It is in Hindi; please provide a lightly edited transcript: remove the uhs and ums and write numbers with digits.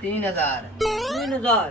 3000. 3000؟